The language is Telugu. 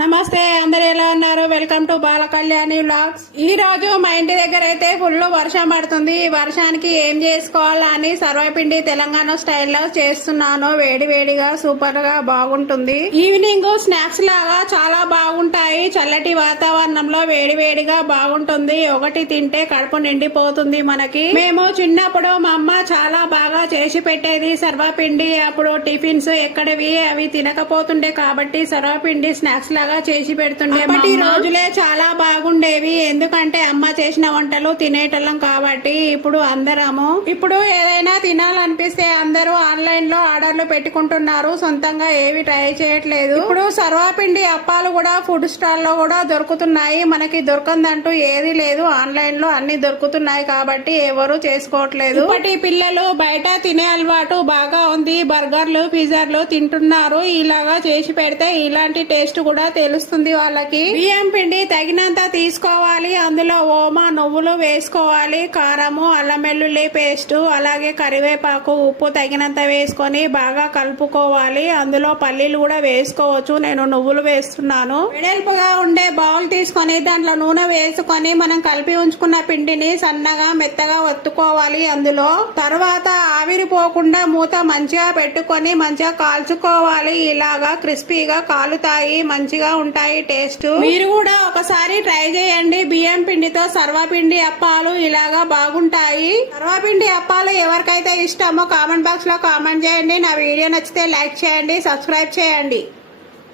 నమస్తే, అందరు ఎలా ఉన్నారు? Welcome to Bala Kalyani vlogs. ఈ రోజు మా ఇంటి దగ్గర అయితే ఫుల్ వర్షం పడుతుంది. ఈ వర్షానికి ఏం చేసుకోవాలని సర్వపిండి తెలంగాణ స్టైల్లో చేస్తున్నాను. వేడి వేడిగా సూపర్ గా బాగుంటుంది. ఈవినింగ్ స్నాక్స్ లాగా చాలా బాగుంటాయి. చల్లటి వాతావరణంలో వేడి వేడిగా బాగుంటుంది. ఒకటి తింటే కడుపు నిండిపోతుంది మనకి. మేము చిన్నప్పుడు మా అమ్మ చాలా బాగా చేసి పెట్టేది సర్వపిండి. అప్పుడు టిఫిన్స్ ఎక్కడవి అవి తినకపోతుండే కాబట్టి సర్వపిండి స్నాక్స్ లాగా చేసి పెడుతుండే. అప్పటి రోజులే చాలా బాగుండేవి. ఎందుకంటే అమ్మ చేసిన వంటలు తినేటోళ్ళం కాబట్టి. ఇప్పుడు ఏదైనా తినాలనిపిస్తే అందరూ ఆన్లైన్ లో ఆర్డర్లు పెట్టుకుంటున్నారు. సొంతంగా ఏవి ట్రై చేయట్లేదు. ఇప్పుడు సర్వపిండి అప్పాలు కూడా ఫుడ్ స్టాల్ లో కూడా దొరుకుతున్నాయి. మనకి దొరకందంటూ ఏది లేదు. ఆన్లైన్ లో అన్ని దొరుకుతున్నాయి కాబట్టి ఎవరు చేసుకోవట్లేదు. ఇప్పటి పిల్లలు బయట తినే అలవాటు బాగా ఉంది. బర్గర్లు పిజ్జాలు తింటున్నారు. ఇలాగా చేసి పెడితే ఇలాంటి టేస్ట్ కూడా తెలుస్తుంది వాళ్ళకి. బియ్యం పిండి తగినంత తీసుకోవాలి. అందులో ఓమా నువ్వులు వేసుకోవాలి. కారము, అల్లం వెల్లుల్లి పేస్ట్, అలాగే కరివేపాకు, ఉప్పు తగినంత వేసుకొని బాగా కలుపుకోవాలి. అందులో పల్లీలు కూడా వేసుకోవచ్చు. నేను నువ్వులు వేస్తున్నాను. వెడల్పుగా ఉండే బౌల్ తీసుకొని దాంట్లో నూనె వేసుకొని మనం కలిపి ఉంచుకున్న పిండిని సన్నగా మెత్తగా ఒత్తుకోవాలి. అందులో తర్వాత ఆవిరిపోకుండా మూత మంచిగా పెట్టుకొని మంచిగా కాల్చుకోవాలి. ఇలాగా క్రిస్పీగా కాలుతాయి, మంచిగా ఉంటాయి టేస్ట్. మీరు కూడా ఒకసారి ట్రై చేయండి. బియ్యం పిండితో సర్వపిండి అప్పాలు ఇలాగా బాగుంటాయి. సర్వపిండి అప్పాలు ఎవరికైతే ఇష్టమో కామెంట్ బాక్స్ లో కామెంట్ చేయండి. నా వీడియో నచ్చితే లైక్ చేయండి, సబ్స్క్రైబ్ చేయండి.